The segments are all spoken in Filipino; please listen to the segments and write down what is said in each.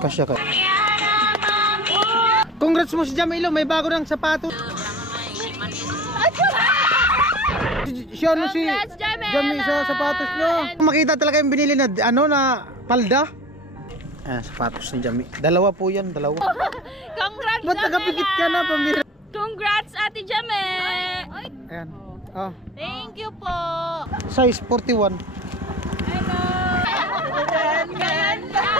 Kasya ka. Congrats mo si Jamilo, may bago ng sapatos. Siya ano si Jami sa sapatos nyo. Makita talaga yung binili na ano na palda. Sapatos ni Jami. Dalawa po yan, dalawa. Congrats, ba't nagapikit ka na pambira? Congrats, Ate Jami. Ayan. Oh. Thank you po. Size 41. Hello.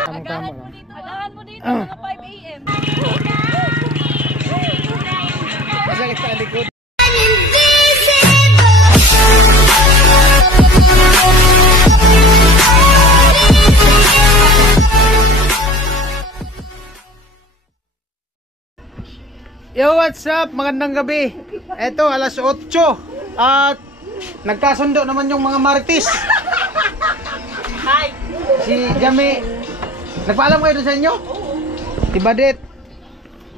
Tama-tama lang. Agahan mo dito mga 5 AM. Masakit sa likod. Yo, what's up? Magandang gabi. Eto, alas 8 at nagkasundo naman yung mga Martis. Hi. Si Jami. Nagpaalam kayo doon sa inyo? Si Badet.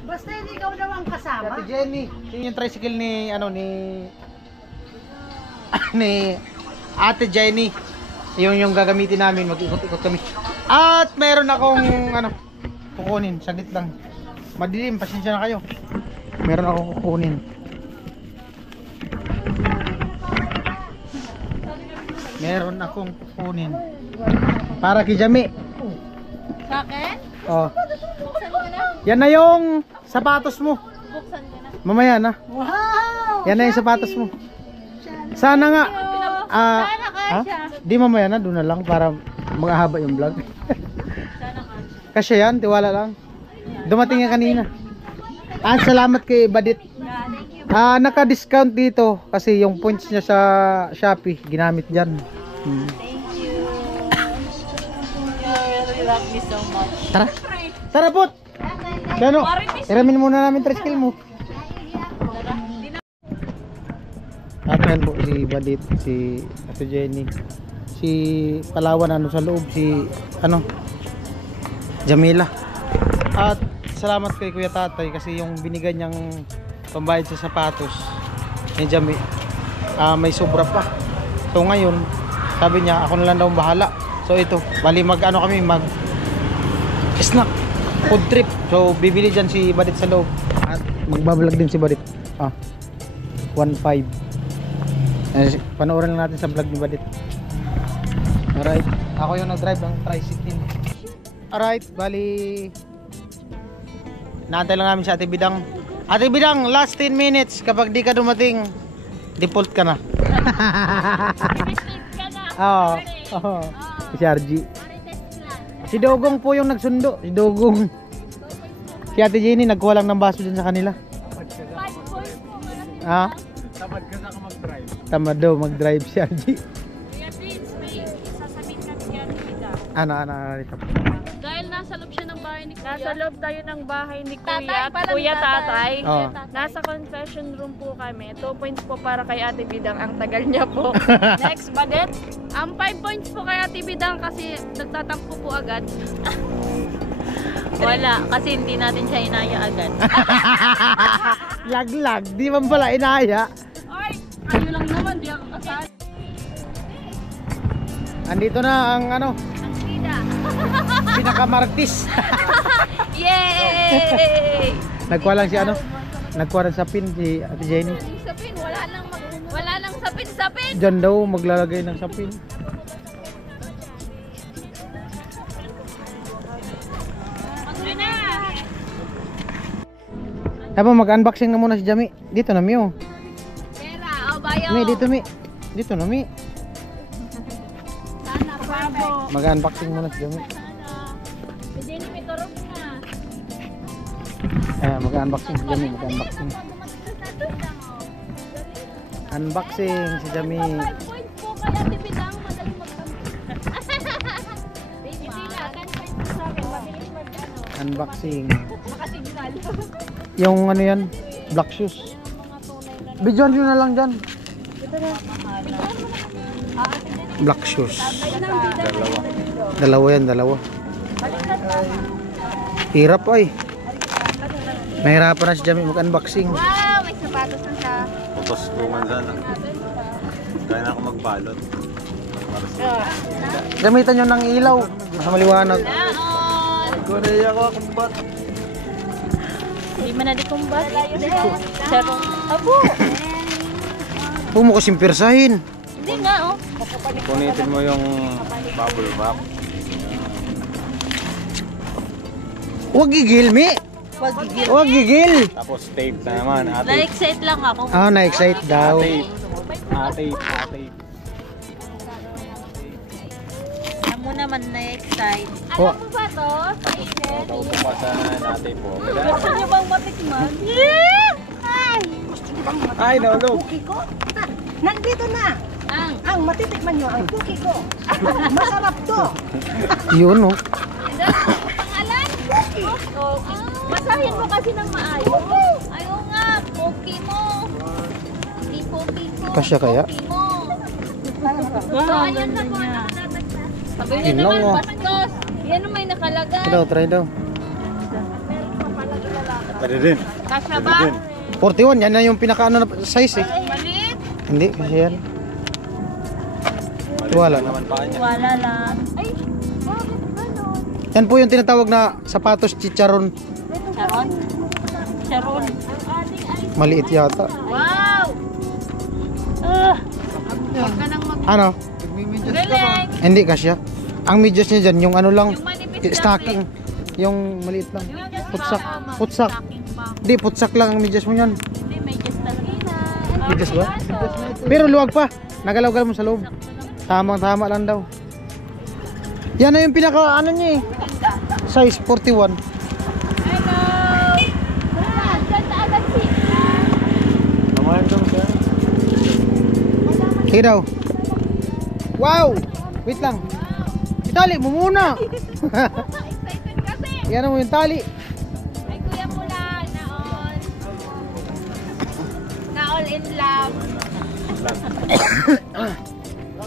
Basta hindi ikaw naman kasama. Si Jenny. Yun yung tricycle ni ano ni Ate Jenny. Yung gagamitin namin, mag-ikot-ikot kami. At meron akong ano kukunin, saglit lang. Madilim, pasensya na kayo. Meron akong kukunin. Meron akong kukunin. Para kay Jami. Sa akin? Oh. Buksan ko na. Yan na yung sapatos mo. Buksan ko na. Mamaya na. Wow! Yan na yung sapatos mo. Sana nga. Sana kasya. Di mamaya na, doon na lang para magahaba yung vlog. Sana kasya. Kasi yan, tiwala lang. Dumating yan kanina. Salamat kay Badit. Thank you. Naka-discount dito kasi yung points niya sa Shopee ginamit diyan. Thank you. You really love me so much. Tara. Tara, Put. Gano? Iramin muna namin tricycle mo. At yan po si Badit, si Ate Jenny, si Palawan ano sa loob, si ano Jamila. At salamat kay Kuya Tatay kasi yung binigay niyang pambayad sa sapatos ni Jami may sobra pa. So ngayon sabi niya ako na lang daw bahala. So ito, bali mag ano kami, mag snack food trip. So bibili dyan si Badit sa loob at magbablog din si Badit. 1.5 panoorin lang natin sa vlog ni Badit. Alright, ako yung nag-drive ng tricycle. Alright, bali naantay lang namin si Ate Bidang. Ate Bidang, last 10 minutes. Kapag di ka dumating, default ka na. Oo. Si RG. Si Dogong po yung nagsundo. Si Dogong. Si Ate Jenny nagkuha lang ng baso dyan sa kanila. Tamad ka na ka mag-drive. Tamad daw mag-drive si RG. Kuya Prince, may sasabihin kami yan kita. Ano. Dahil nasa loob siya ng bahay ni Kuya. Nasa loob tayo ng bahay ni Tatay, parang Kuya Tatay. Oh. Nasa confession room po kami. 2 points po para kay Ate Bidang. Ang tagal niya po. Next, Badet. Ang 5 points po kay Ate Bidang kasi nagtatampo po agad. Wala, kasi hindi natin siya inaya agad. Lag, di man pala inaya. Ay, kayo lang naman, di ako kasali. Andito na ang ano, Ang sida. pinaka-Martis. Yay! Nagkuha lang si ano, nagkuha rin sa pin si Ate Jenny. Sapin, wala nang sapin. Diyan daw maglalagay ng sapin. Ano na? Tapos mag-unboxing na muna si Jami. Dito na Mi. Pera, o bayo. Mi, dito Mi. Dito na Mi. Sana, pabo. Mag-unboxing muna si Jami. Si Jenny may turok na. Mag-unboxing si Jami, mag-unboxing. Unboxing si Jami. 5 points po kaya Tibidang madaling magtampo. Baby sila, 10 points po sa akin. Mabilis mag-ano. Unboxing. Makasignal. Yung ano yan, black shoes. Bidyon nyo na lang dyan. Black shoes. Dalawa yan, dalawa. Hirap ay. Mahirapan na si Jami mag-unboxing. Wow, may sapatos na siya. Putos-tungan sana. Kaya na ako magbalot. Gamitan nyo ng ilaw. Mas maliwanag. Naon! Korea ko kumbat. Hindi man na di kumbat. Sarong. Abo! Huwag mo kasing persahin. Hindi nga, oh. Punitin mo yung bubble wrap. Huwag gigil, Mi. Huwag gigil. Tapos tape na naman. Na-excite lang ako. Ah, na-excite daw. Tape. Tape. Alam mo naman na-excite. Oh, Alam mo ba to? Sa init? Paupo pa sa natin po. Gusto niyo bang matikman? Ay, nahulog. Cookie ko? Nandito na. Ang Matitikman nyo ang cookie ko. Masarap to. yun, oh. pangalan? Cookie. Masahin mo kasi ng maayos. Ayaw nga, cookie mo. Cookie ko. Kasya kaya? Cookie mo. So, ayun na po. Sabi niyo Yun lang, naman, oh. bastos. Yan ang may nakalagay. Try daw. Pwede din. Kasya ba? 41, yan na yung pinaka-ano na size eh. Maliit? Hindi, kasi yan. Wala na. Naman pa niya. Wala lang. Ay, bakit ganon? Yan po yung tinatawag na sapatos chicharon. Sharon? Sharon. Ang ating ay... Maliit yata. Wow! Huwag ka nang mag... Ano? Galing! Hindi kasya. Ang medyas niya dyan, yung ano lang, Yung manipis lang, stocking. Yung maliit lang. Yung just Putsak. tama. Putsak. Stocking pa. Hindi, putsak lang ang medyas mo yan. Hindi, may just talaga. Medyas ba? Pero luwag pa. Nagalaw-galaw mo sa loob. Tamang-tama lang daw. Yan na yung pinaka, ano niya eh. Size 41. Hello! Ganda agad si... Tamahan ka mo siya. Sige daw. Wow! Wait lang. Itali mo muna. Excited kasi! Yan mo yung tali. Ay, Kuya Pula, na-all. Na-all in love.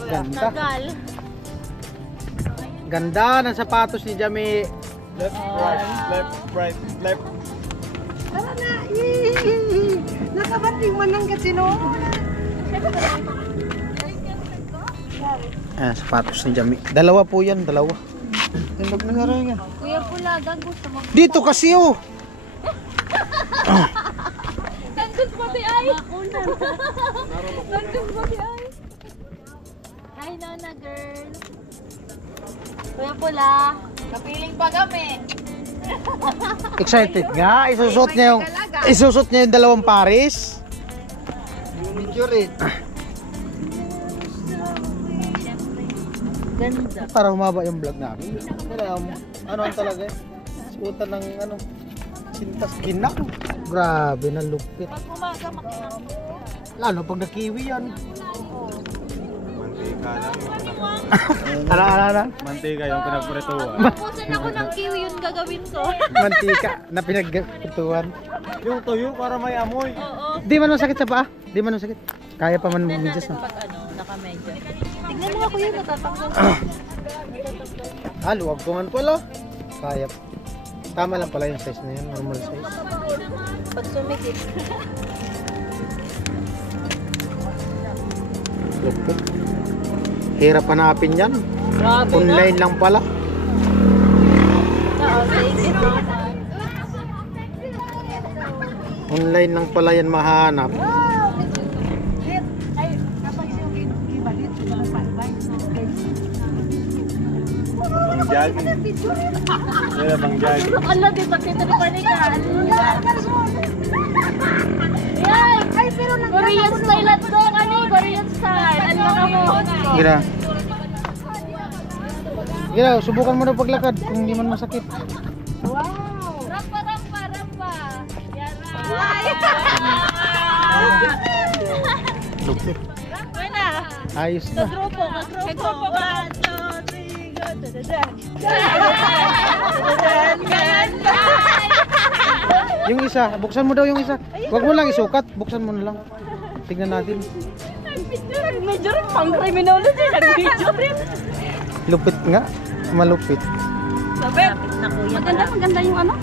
Ganda. Tagal. Ganda ng sapatos ni Jami. Left, right, left. Tara na. Yee! Nakabating man ng kasino. Sapatos ni Jami. Dalawa po yan, dalawa. Tindog na nga rin yan. Kuya Pula, gusto mo. Dito kasi oh. Nandun pa si Ay! Nandun pa si Ay! Hi, Nona girl! Kuya Pula, kapiling pa kami! Excited nga. Isusot niya yung dalawang pares. Medyo rin. Ganda. Para humaba yung vlog namin. Ano ang talaga eh. Suotan ng ano. Sintas ginak. Grabe na lupit. Pag umaga makinang Lalo pag nakiwi yan. Mantika lang. Ala. Mantika yung pinagpretuan. Pupusan ako ng kiwi yung gagawin ko. Mantika na pinagkatuan. Yung tuyo para may amoy. Oo. Di man masakit sa paa. Di man masakit. Kaya pa man medyas na. Pag nakamedyo. Tignan mo ako yun, natatanggal. Luwag ko man pala. Kaya. Tama lang pala yung size na yan. Normal size. Pag sumikip. Lupit. Hirap hanapin yan. Grabe Online lang pala. Online lang pala yan mahanap. Ay, kapag yung kibalit, Pang jogging. Yan ang pang jogging. Allah, di ba kita ni Panikan? Yan! Ay, pero Korean style at do, kani? Korean style. Ano ka mo? Gira. Gira, subukan mo na paglakad kung hindi man masakit. Rampa. Yara. Lupit. Buena. Ayos na. Grupo. 1, 2, 3, Yung isa, buksan mo daw yung isa. Huwag mo lang isukat, buksan mo na lang. Tignan natin. Medyo rin pang criminology. Nag-video rin. Lupit nga. Malupit. Sabi, maganda yung ano?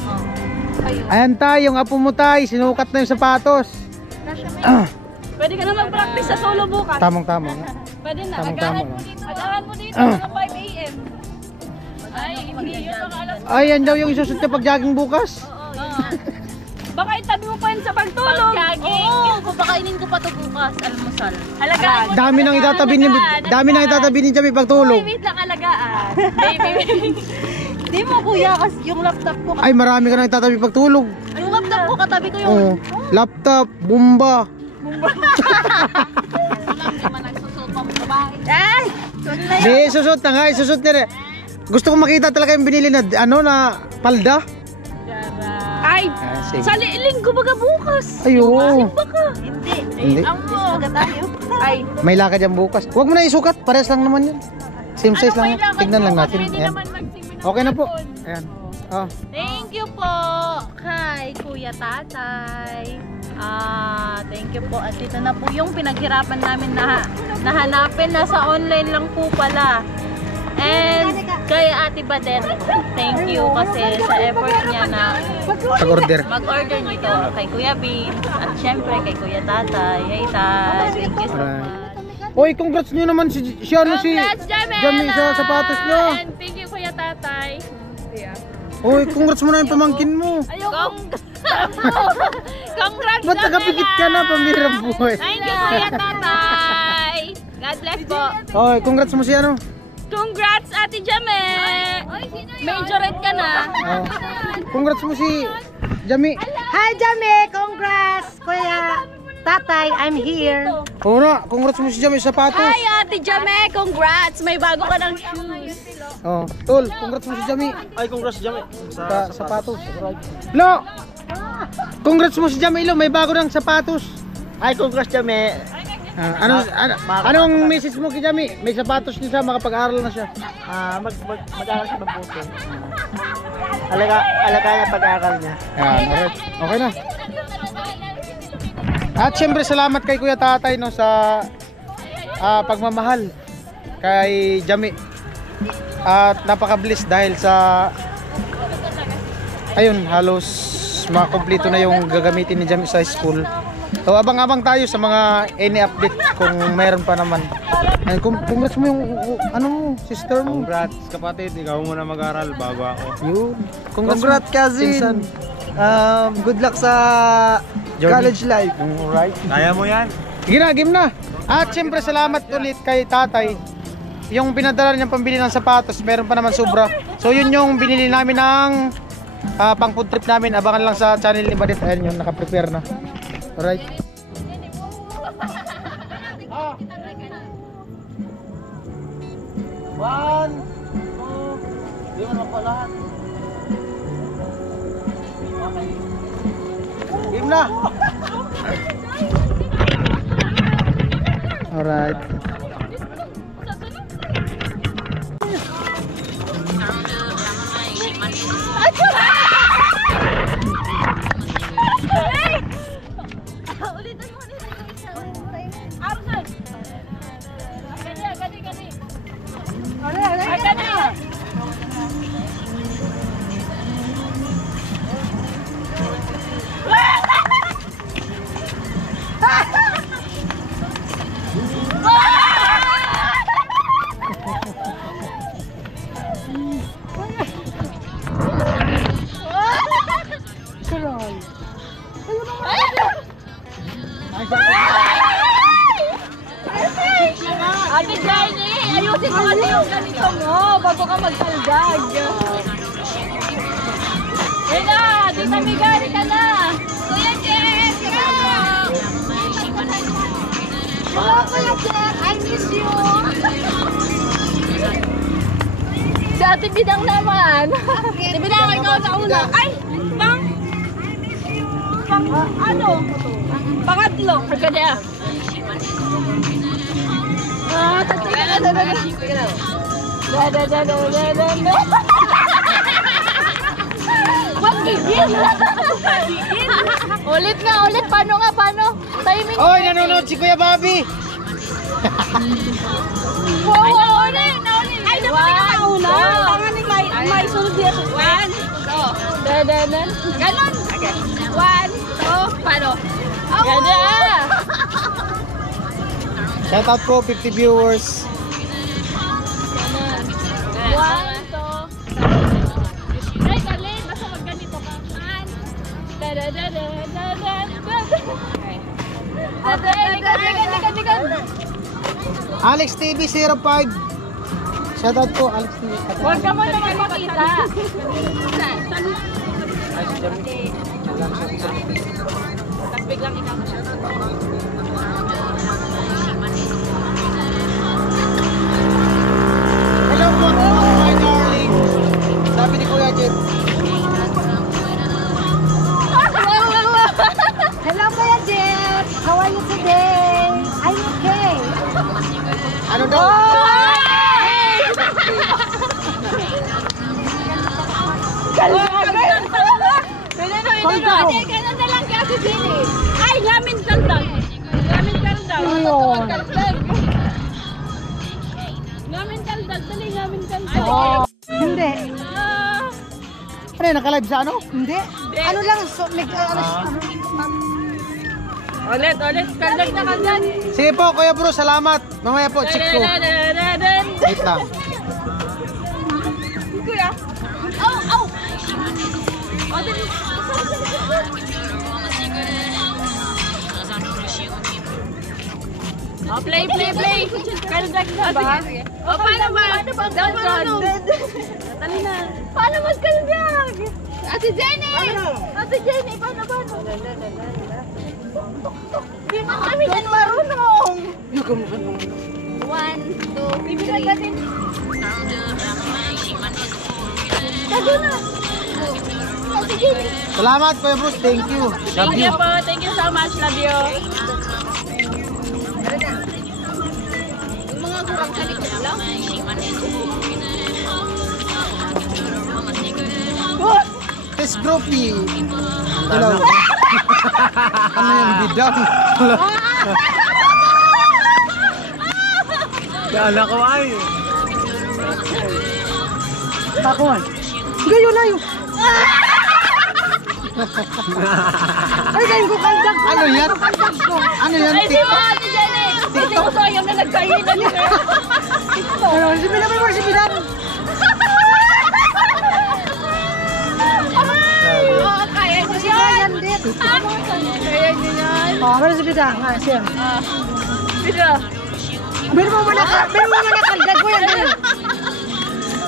Ayun. Ayan tayo, yung apo mo tayo. Sinukat na yung sapatos. Pwede ka na mag-practice sa solo bukas. Tamang-tama nga. Pwede na. Tamang-tama Agahan mo lang. dito. Agahan mo dito. Mga 5 a.m. Ay, hindi yun. Baka alas. Ay, yan daw yung isusunod na pag-jogging bukas. Baka itabi mo pa yun sa pagtulog. Oo, papakainin ko pa to bukas, almusal. Alagaan mo. Dami nang itatabi ni Jamie pagtulog. Wait lang, alagaan. Baby. Di mo kuya, kasi yung laptop ko, Ay, marami ka nang itatabi pagtulog. yung laptop ko katabi ko yun. Oh, laptop, bumba. Hindi man nagsusot pa mo babae. Ay! Di, isusot na nga, isusot na rin. Gusto ko makita talaga yung binili na, na palda. Ay! Sige. Sa linggo baga bukas. Ayo. Baka. Hindi. Maga tayo. Ay. May lakad yan bukas. Huwag mo na isukat, pares lang naman yan. Same size lang. kailangan Tignan lang mo? natin. Pwede Ayan. naman magtingin ng Okay na po. phone. Ayan. Oh. Thank you po kay Kuya Tatay. Thank you po. At ito na po yung pinaghirapan namin na nahanapin. Nasa online lang po pala. And kay Ate Badet, thank you kasi sa effort niya na Pag-order. mag-order nito kay Kuya Beans at syempre kay Kuya Tatay. Hey Tay, thank you so much. Oy, congrats nyo naman si Congrats, Jamela! Jamie sa sapatos nyo. And thank you, Kuya Tatay. Oy, congrats mo na yung pamangkin mo. Ayoko. Congrats, Ba't nakapikit ka na, pamirang buhay? Thank you, Kuya Tatay. God bless po. Oy, congrats mo si ano? Congrats, Ate Jame. Majorette ka na. Oh. Congrats mo si Jamie. Hi, Jamie! Congrats! Kuya Tatay, I'm here. Oo na, congrats mo si Jamie sa sapatos. Hi, Ate Jame. Congrats. May bago ka ng shoes. Oh, tol, congrats mo si Jamie Ay, congrats Jamie. sa sapatos. Lo! Congrats mo si Jamie, Lo, may bago ng sapatos. Ay, congrats Jamie. Anong message mo kay Jamie? May sapatos niya siya, makapag-aral na siya. Mag-aaral siya mabuti. Alaga niya pag-aaral niya. Yan, alright. Okay na. At syempre salamat kay Kuya Tatay no sa pagmamahal kay Jamie. At napaka-bless dahil sa ayun, halos makompleto na yung gagamitin ni Jamie sa school. So abang-abang tayo sa mga any update kung mayroon pa naman. Ayun, congrats mo yung ano mo, sister mo. Congrats kapatid, ikaw muna mag-aaral bago ako. Yun. Congrats cousin. Good luck sa Journey. college life. Alright. Kaya mo yan. Ginagim na. At syempre salamat ulit kay Tatay. Yung pinadala niyang pambili ng sapatos, meron pa naman sobra. So yun yung binili namin ng pang food trip namin. Abangan lang sa channel ni Badit. Ayan yung naka-prepare na. Alright. One, two, di mo nakuha lahat. Game na. Alright. Ate Jenny, ayusin mo kasi yung ganito mo bago ka magsaldag. Wala, Tita Migari ka na. Kuya Jeff, hello, Kuya Jeff, I miss you. Si Ate Bidang naman. Ate Bidang, ikaw na una. Ay, ano? Pangatlo. Pagkada. Ulit nga, ulit. Paano nga, paano? Timing. Oy, nanonood si Kuya Bobby. Wow, ulit. Ay, dapat ka mauna. Pangaling may sunod niya. One, two. Ganon. One, two. Paano? Ganda. Shout out po 50 viewers. One, two. Alex TV 05. Shoutout po, Alex TV. Huwag ka mo naman makita. Tapos biglang ikaw. Hello po, my darling. Sabi ni Kuya Jet. Hello, Kuya Jeff. How are you today? I'm okay. Ano daw? Ganun na lang kasi sili. Ay, lamin kaldag. Lamin kaldag. Kaldag. Lamin kaldag. Dali, lamin kaldag. Hindi. Ano yun, naka-live sa ano? Hindi. Ano lang, so, Ulit. Kaldag na kaldag. Sige po, Kuya Bruce, salamat. Mamaya po, check ko. Wait lang. Kuya. Au. Oh, play. Kaldag na ba? O, paano ba? Down. Dali na. Paano magkaldag? Ate Jenny, paano? Hindi man kami yan marunong. 1, 2, bibigay natin. Tago na. Ate Jenny. Salamat, Kuya Bruce. Thank you. Love you. Thank you so much. Love you. Mga kurang sa likod lang. Test groupie. Hello. Ano yung bidang? Kala ko ay. Bakon. Gayo na yun. Ay, gayon ko kaldag ko. Ano yan? Ano yan? Ay, di ba, Ate Jenny? Hindi ko sayang na nagkahinan niya. Ano, si Bilang may mga si Bilang. Oo, kaya ko Si yan. Brian din. Kaya niyo yan. Oh, pero si Bilang. Ah, siya. Bisa. Meron mo man kaldag ko yan.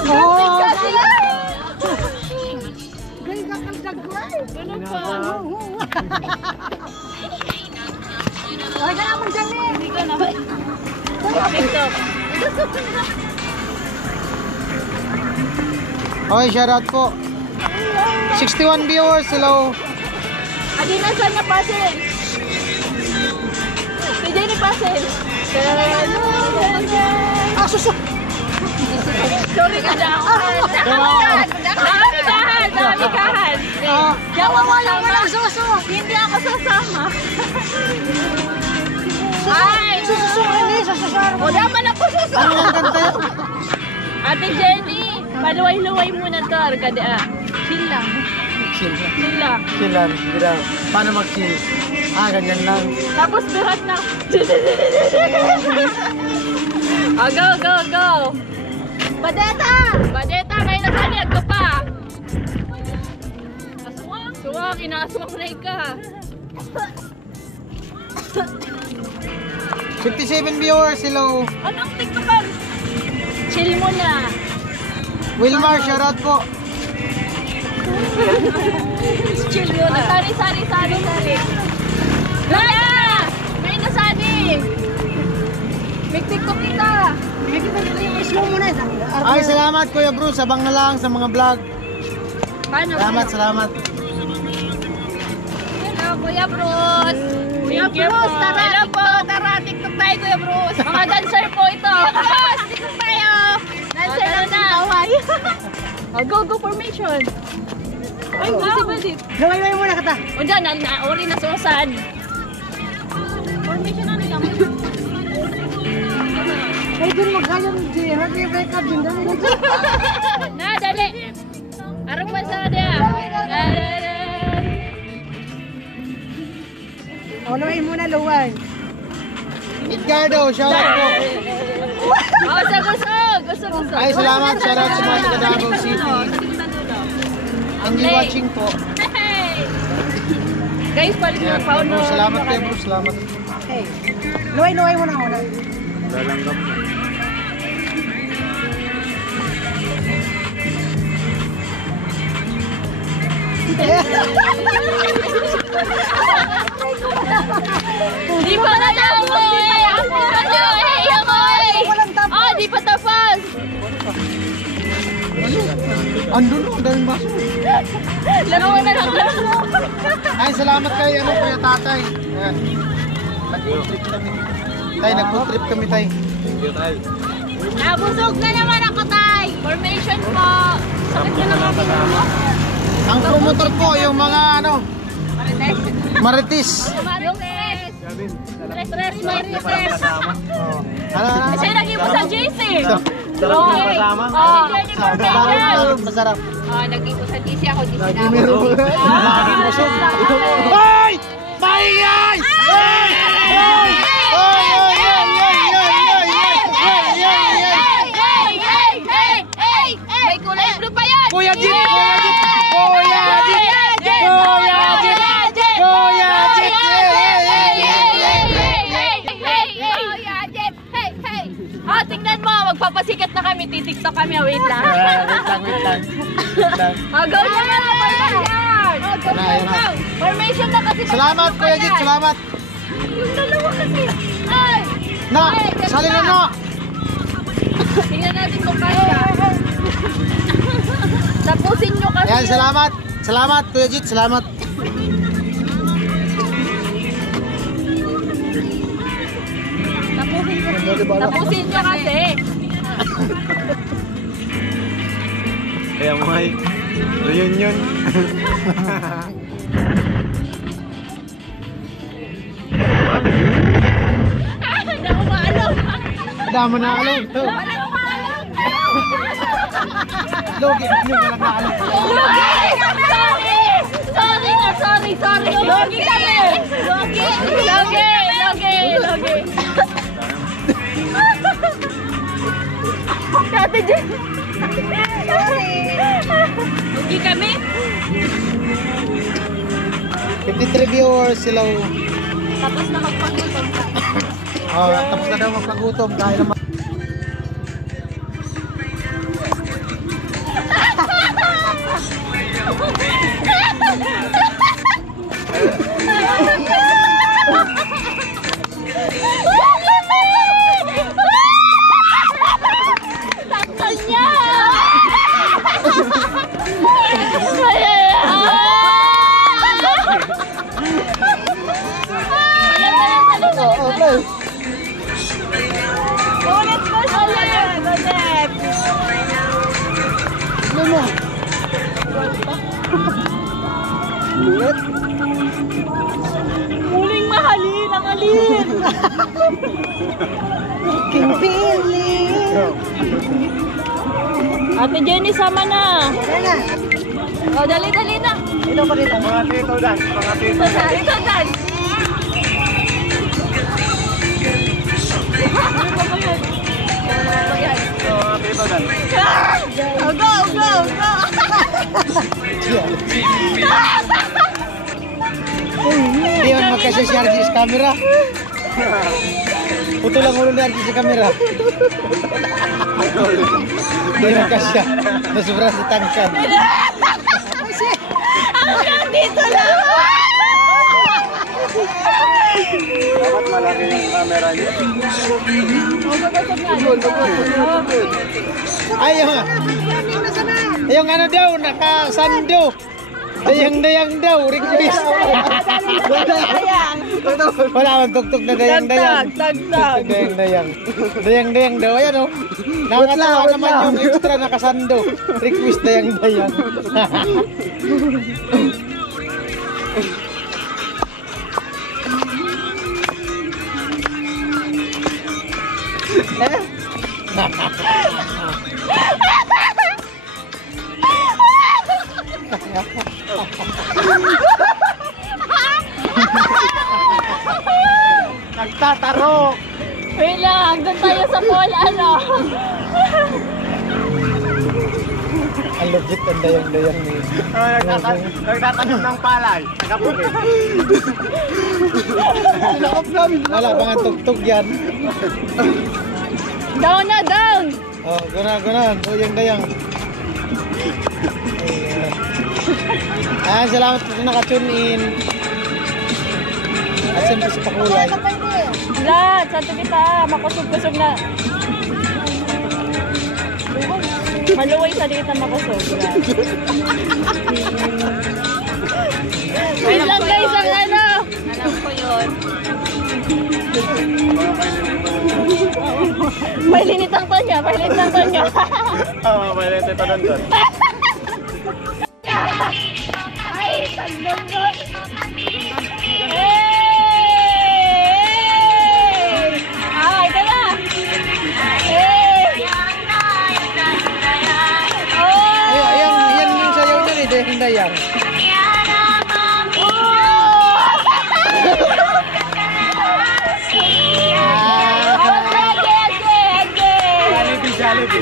Oo. Kasi yan. Gayon ka kaldag ko. Ganun pa. Ay, ka naman dyan eh. Hindi ka na. TikTok. Okay, shoutout po. 61 viewers, hello. Adi, nasaan na Pasil? Si Jenny Pasil. Ah, susok. Sorry ka na. Dami kahan. Walang suso. Hindi ako sasama. Ay, suso hindi. Suso. O naman ako Ano sasama. yung kanta yun? Ate Jenny, paluway-luway muna to. Arkada. Chill lang. Chill. Chill lang. Chill lang. Bira. Paano mag-chill? Ah, ganyan lang. Tapos birat na. Oh, go. Badeta, may nasaliag ka pa. Suwang, inaaswang na ka. 57 viewers, hello. Anong TikTokan? Chill mo na. Wilmar, shoutout po. Chill mo na. Sari. Laya! May nasali. May TikTok kita. Slow mo na. Ay, salamat Kuya Bruce. Abang na lang sa mga vlog. Paano? Salamat. Hello, Kuya Bruce. Kuya Bruce, tara. Hello po, tara. TikTok tayo, Kuya Bruce. Mga dancer po ito. Bruce, TikTok tayo. Dancer na. Go formation. Ay, si Badit. Gawin mo muna kata. O dyan, ori na susan. Formation ano lang? Ay, dun magkayang di. Happy wake up din. Na, dali. Arang pasada. O, luwain muna, luwain. Edgardo, shoutout po. Gusog. Ay, salamat. Shoutout sa mga taga Davao City. Enjoy watching po. Guys, palit Ayan, mo pa. Kuya Bruce, salamat Kuya Bruce. Salamat. Hey. Luway-luway mo na muna. Lalanggam na. Di pa na ako eh! Ako eh! Oh, di pa tapos! Andun o, daming baso. Laro na lang. Ay, salamat kay ano, Kuya Tatay. Ayan. Nag-food trip kami. Tay, nag-food trip kami, Tay. Thank you, tay. Nabusog na naman ako, Tay! Formation po! Sakit na naman ako. Ang promotor po, yung mga ano, Marites. Marites! Marites! Marites! Oh. Ano? Kasi naging mo sa JC! Sarap yung kasama. Masarap. Oh, naging ko sa JC ako, JC na ako. Laging busog. Hoy! Maingay! Hoy! Hoy! Hoy! May kulay blue pa yan! Kuya Jit! Kuya Jit! Kuya Jit! Kuya Jit! Kuya Jit! Oh, tingnan mo, magpapasikat na kami, titiktok kami, wait lang. Wait lang. Oh, go na! Oh, go, go, go! Formation na kasi. Salamat, Kuya Jit! Salamat! Yung dalawa kasi. Ay! No! Ay, Sali na no! Tingnan natin kung kaya. Tapusin nyo kasi. Ayan, salamat! Salamat, Kuya Jit! Salamat! Tapusin nyo kasi. Kaya may reunion. Hindi ako maalam. Damo na alon! Wala ko maalam. Logi! Hindi ka lang naalon! Sorry! Sorry na, sorry. Logi kami. Logi. Kati Jen. Sorry. Logi kami. 53 viewers sila. Tapos na magpaglutom ka. Oh, tapos na daw magpagutom dahil naman. Takal niya! Okay. Ulit mo siya! Ulit! Ano mo? Ulit? Muling mahalin ang alin! King feeling. Ate Jenny, sama na! Yan na. O, dali na! Ito ko dito. Mga tito dan. Mga tito dan. Ito, Dan! Mga tito dan. Go! Hindi man magkasya si RG sa camera. Puto lang ulo ni RG sa camera. Hindi magkasya. Nasobra si tangkad. Hanggang dito lang! Dapat malaki yung camera niyo. Ay, yung ano daw, nakasando. Dayang-dayang daw, request. Wala man tugtog na dayang-dayang. Dayang-dayang. Dayang-dayang daw, ayan o. Nakatawa naman yung extra nakasando. Request dayang-dayang. Nagtataro. Wait lang, doon tayo sa mall, ano? Ang lugit ang dayang-dayang ni. Nagtatanim ng palay. Nagkapulit. Sinakop namin. Wala pa nga tugtog yan. Down na, down! Oh, guna. Dayang-dayang. Ayan, salamat po sa naka-tune in. At siyempre sa pakulay. Lahat, santo kita, makusog-kusog na. Maluway sa dito makusog. Wait lang guys, ang ano. Alam ko yun. May linitang tonya, may linitang tonya. Oo, may lente pa doon. Ay, tandang doon. Ay, ito na. Ayan yung sayaw niya ni dayang-dayang. Jamila.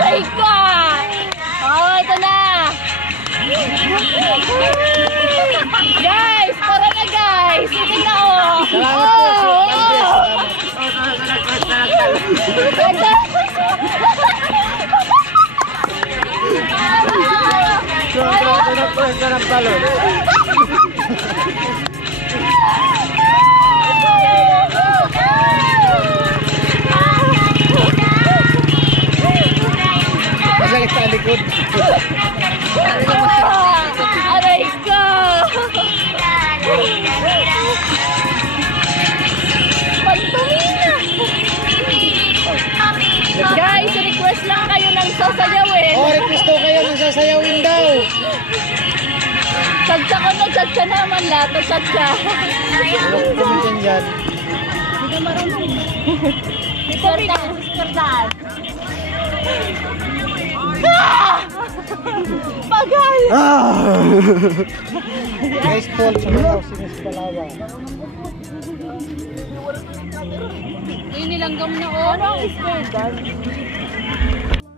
My God! Oh, ito na! Guys, tara na guys! Sige na oh! Masakit sa likod. Aray ko! Pagtumina! Guys, request lang kayo ng sasayawin. Oh, request daw kayo ng sasayawin daw. Sadya ko na, sadya naman lahat. Sadya. Comment yan. Sister Dan. Pagal! Guys, Paul, sa mga sinis Palawa. Yung nilanggam na orang Sister Dan.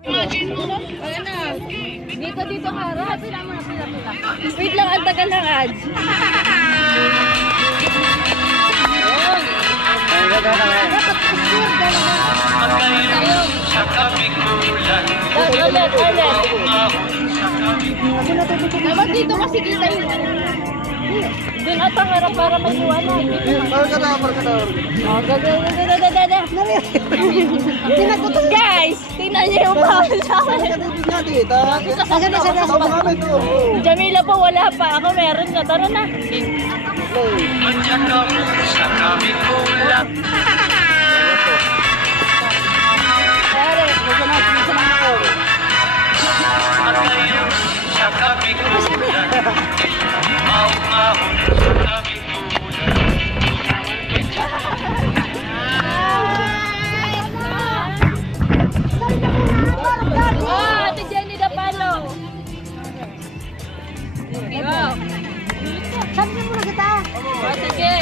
Ayan na. Dito harap. Pila. Wait lang, ang tagal ng ads. Ulit. Dapat dito kasi kita yun. Doon at ang harap para may liwanag. Guys, tingnan niyo yung bawal sa akin. Jamila po wala pa. Ako meron na. Tara na. Ate Jenny Dapalo. Sabi mo na kita. Sige.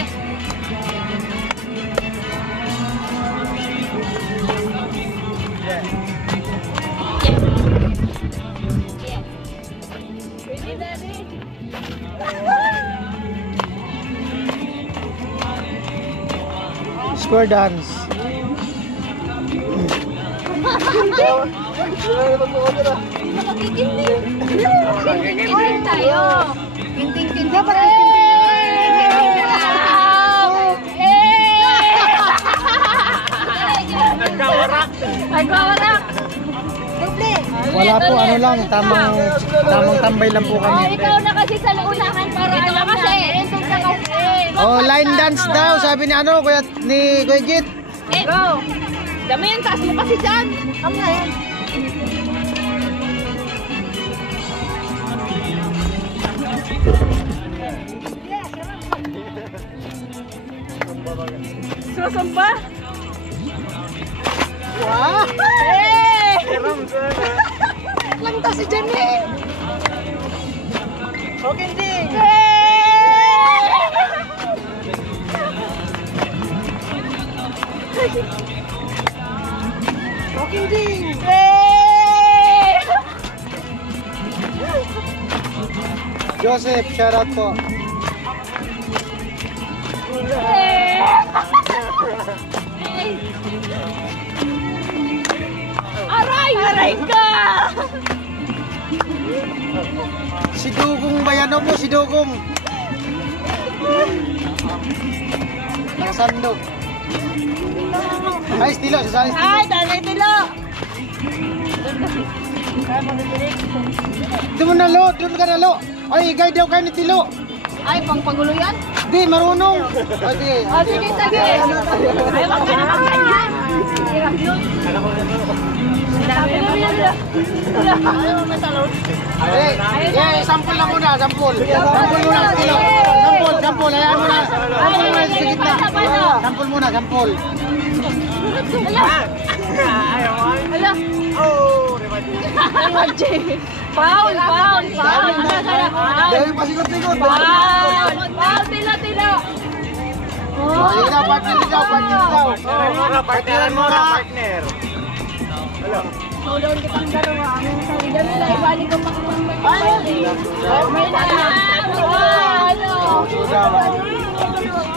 Square dance. Kinting tayo. Kinting dapat. Nagwawarak. Wala po, ano lang, tamang tambay lang po Oh, kami. ikaw na kasi sa unahan para alam kasi. Ito ka kasi. Oh, line dance daw, sabi ni ano, kuya, ni Kuya Jit. Go! Damin, taas mo kasi dyan. Ang nga yan. Susumba? Wow! Hey! Lang ta si Jenny. Okay, Ding. Okay, Ding. Joseph, shout out po. Aray! Aray ka! Si Dugong bayano mo, si Dugong. Nakasandog. Ay, estilo, sa estilo. Ay, tanay tilo! Doon mo nalo, doon ka nalo. Ay, guide daw kayo ni Tilo. Ay, pangpagulo yan? Di, marunong. Ay, sige. O, sige, sige. Ay, wag ka naman ganyan. Hirap yun. Sinabi na. Eh, sample lang muna, sample. Sample muna, Tilo. Sample, hayaan mo na. Sample muna sa gitna. Sample muna, sample. Ala. Foul. Dahil pasikot-sikot. Foul, tilo. Sige na, partner daw. Partneran mo na, partner. Tulong kitang dalawa. Sabi dyan nila, ibalik ko pa kung may na. Ano?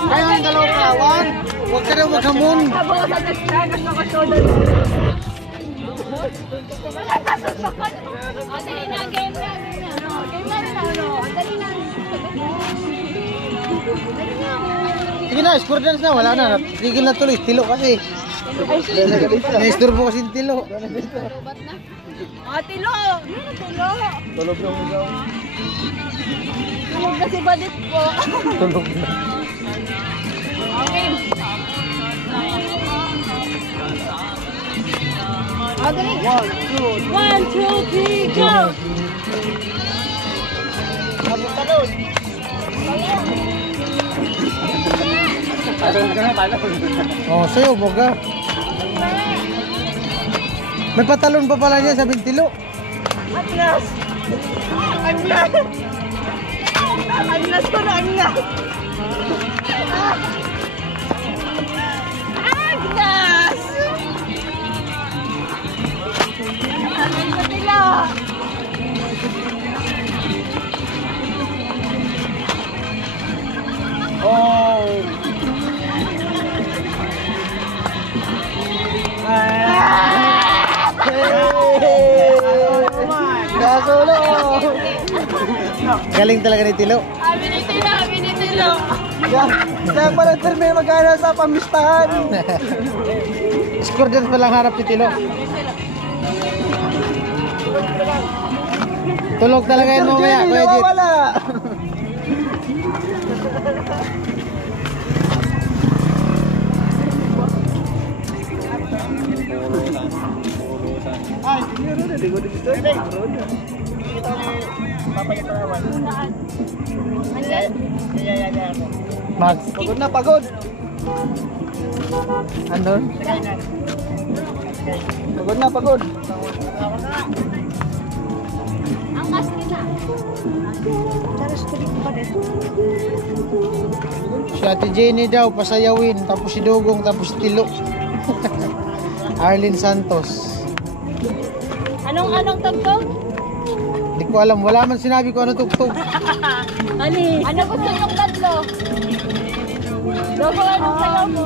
Kayo ang dalawang kawan. Huwag ka daw maghamon. Abo, sa nagsagas ako shoulder. Dali na, game na. Game na rin ano. Dali na. Sige na, score dance na. Wala na. Tigil na tuloy. Tilo kasi. Na-isturbo kasi yung Tilo. Tilo. Tilo. Tulog na mo daw. Tulog na si Badit po. Tulog na. Okay. Dali. 1, 2, 3, go! Oh, sayo, boga. May patalon pa pala niya sa Tilo. Agnes. Agnes ko na, Agnes. Agnes! Agnes na tila! Oh. Kasulo. Galing talaga ni Tilo. Abi ni Tilo! Kaya para may magana sa pamistahan. Score dance pa lang harap ni Tilo. Tulog talaga yun mamaya, Kuya Jit. Wala. Max, Pagod na, pagod. andun? Pagod na, pagod. Ang kasi na. Si Ate Jenny daw, pasayawin. Tapos si Dugong, tapos si Tilo. Arlene Santos. Anong tagtog? Hindi ko alam, wala man sinabi ko ano tugtog. Ano gusto yung tatlo? Dogo, anong sayaw mo?